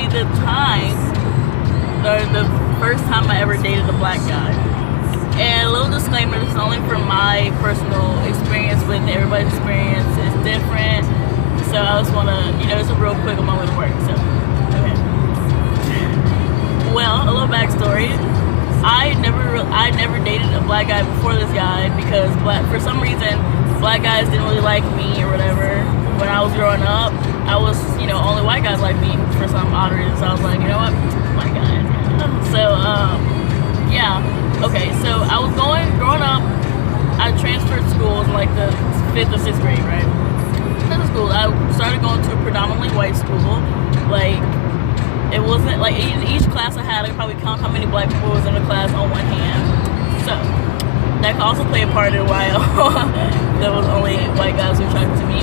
be the time, or the first time I ever dated a black guy. And a little disclaimer, this is only from my personal experience with everybody's experience. It's different. So I just want to, it's a real quick moment of work. So, okay. Well, a little backstory. I never dated a black guy before this guy because for some reason, black guys didn't really like me or whatever. When I was growing up, I was, only white guys like me for some odd reason. So I was like, you know what, white guys. So, yeah. Okay, so I was growing up, I transferred schools in like the 5th or 6th grade, right? Middle school, I started going to a predominantly white school. Like, it wasn't, like, in each class I had, I could probably count how many black people was in the class on one hand. So, that could also play a part in why there was only white guys who were attracted to me.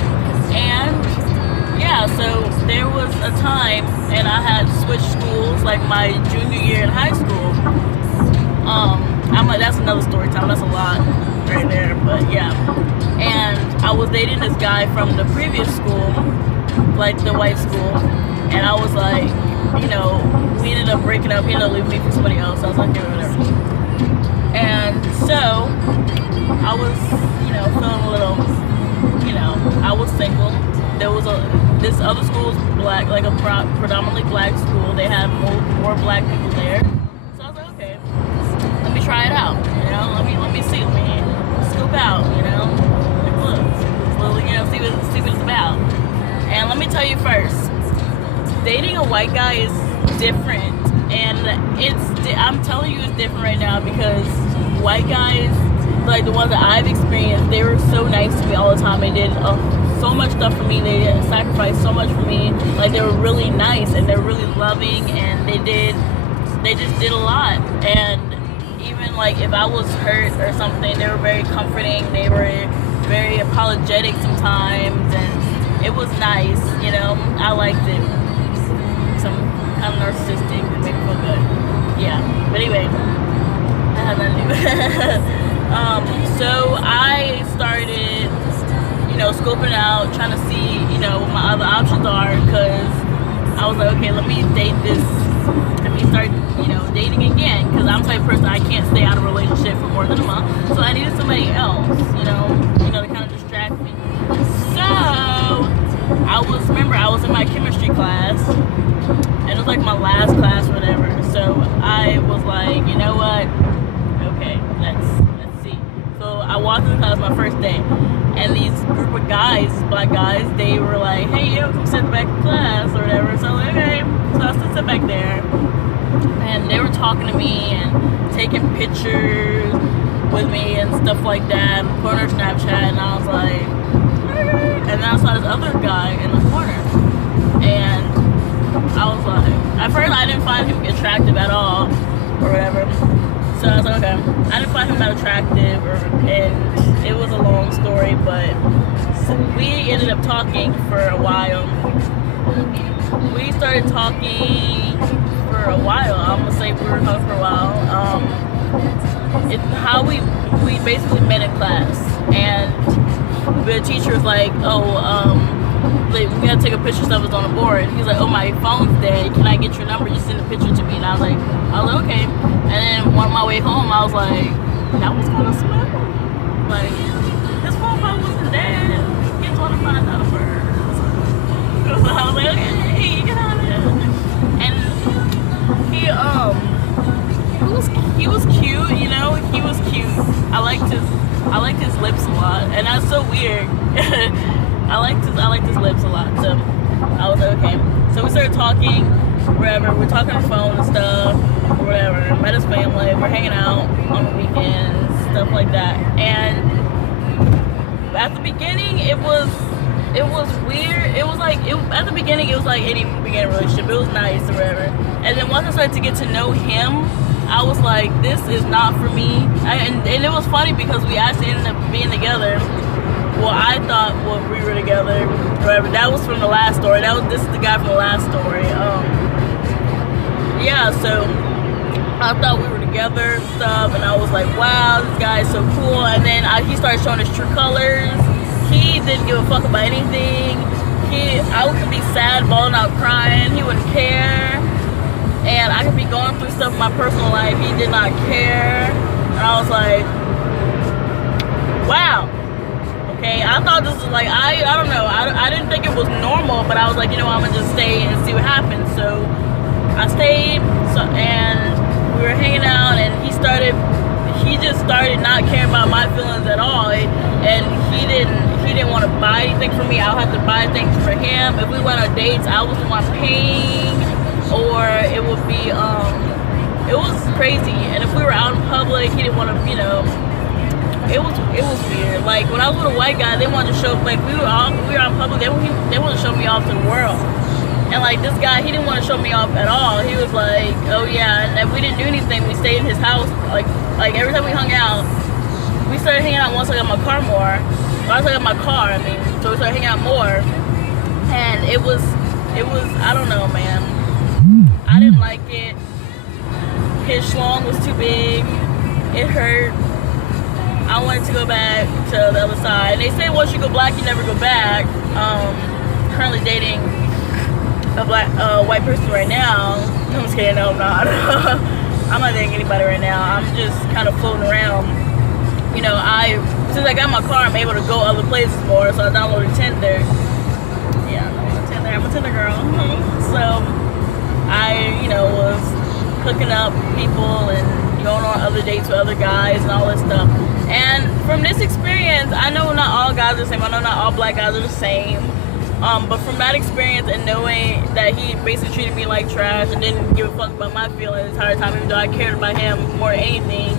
And, yeah, so there was a time, and I had switched schools, like my junior year in high school. That's another story time. That's a lot right there, but yeah. And I was dating this guy from the previous school, like the white school, and I was like, we ended up breaking up. He ended up leaving me for somebody else. I was like, yeah, whatever. And so I was, feeling a little, I was single. There was this other school was black, like a predominantly black school. They had more black people there. Try it out, let me see, let me scoop out, like look, see what it's about. And let me tell you first, dating a white guy is different, and I'm telling you it's different right now because white guys, like the ones that I've experienced, they were so nice to me all the time. They did so much stuff for me. They sacrificed so much for me. Like they were really nice and they're really loving, and they just did a lot. And even like if I was hurt or something, they were very comforting. They were very apologetic sometimes, and it was nice. I liked it. Some kind of narcissistic that made me feel good. Yeah. But anyway, that had nothing to do with it. So I started, scoping out, trying to see, what my other options are, because I was like, okay, let me date this. Let me start, dating again, because I'm the type of person I can't stay out of a relationship for more than a month. So I needed somebody else, to kind of distract me. So I was in my chemistry class, and it was like my last class or whatever. So I was like, you know what? Okay, let's see. So I walked into class my first day, and these group of guys, black guys, they were like, hey, come sit back in class or whatever. So I was like, okay. So I sit back there, and they were talking to me and taking pictures with me and stuff like that, putting her Snapchat, and I was like, okay. And then I saw this other guy in the corner, and I was like, at first I didn't find him attractive at all, or whatever. So I was like, okay, I didn't find him that attractive, and it was a long story, but we ended up talking for a while. We started talking for a while. I'm gonna say we were talking for a while. How we basically met in class, and the teacher was like, we gotta take a picture of us on the board. He's like, my phone's dead. Can I get your number? You send a picture to me. And I was like, okay. And then on my way home, I was like, that was kind of smart. Like, his phone wasn't dead. He told him my number. So I was like, okay, get out of here. And he was cute, He was cute. I liked his lips a lot, and that's so weird. I liked his lips a lot, so I was like, okay. So we started talking, whatever. We're talking on the phone and stuff, or whatever. Met his family. We're hanging out on the weekends, stuff like that. And at the beginning, it was weird. It was like at the beginning, it was like any beginning relationship. It was nice or whatever. And then once I started to get to know him, I was like, this is not for me. And it was funny because we actually ended up being together. Well, I thought we were together, whatever. That was from the last story. This is the guy from the last story. Yeah, so I thought we were together and stuff, and I was like, wow, this guy is so cool. And then he started showing his true colors. He didn't give a fuck about anything. I could be sad, bawling out, crying. He wouldn't care. and I could be going through stuff in my personal life. He did not care, and I was like, wow. Okay, I thought this was like, I don't know, I didn't think it was normal, but I was like, you know, I'm gonna just stay and see what happens. So I stayed, and we were hanging out, and he just started not caring about my feelings at all, and he didn't want to buy anything for me. I would have to buy things for him. If we went on dates, I was the one paying, or it would be, it was crazy. And if we were out in public, he didn't want to, you know, it was weird. Like when I was with a white guy, they wanted to show, like we were out in public, they wanted to show me off to the world. And like this guy, he didn't want to show me off at all. He was like, oh yeah, and if we didn't do anything, we stayed in his house. Like every time we hung out, we started hanging out once I got my car more. Once I got my car, I mean, so we started hanging out more. And it was, I don't know, man. I didn't like it. His schlong was too big. It hurt. I wanted to go back to the other side. And they say once you go black, you never go back. Currently dating a white person right now. I'm just kidding, no, I'm not. I'm not dating anybody right now. I'm just kind of floating around. You know, since I got my car, I'm able to go other places more, so I downloaded Tinder. Yeah, I'm a Tinder girl. So I, you know, was hooking up people and going on other dates with other guys and all this stuff. And from this experience, I know not all guys are the same. I know not all black guys are the same. But from that experience and knowing that he basically treated me like trash and didn't give a fuck about my feelings the entire time, even though I cared about him more than anything.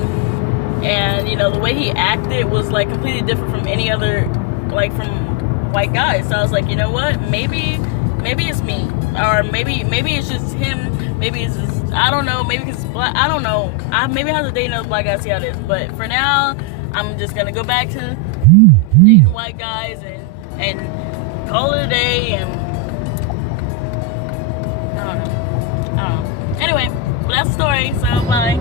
And, you know, the way he acted was like completely different from any other, like from white guys. So I was like, you know what? Maybe it's me. Or maybe it's just him. Maybe it's just, I don't know. Maybe it's black. I don't know. Maybe I have to date another black guy to see how it is. But for now, I'm just going to go back to dating white guys and call it a day, and I don't know. Anyway, well, that's the story, so bye.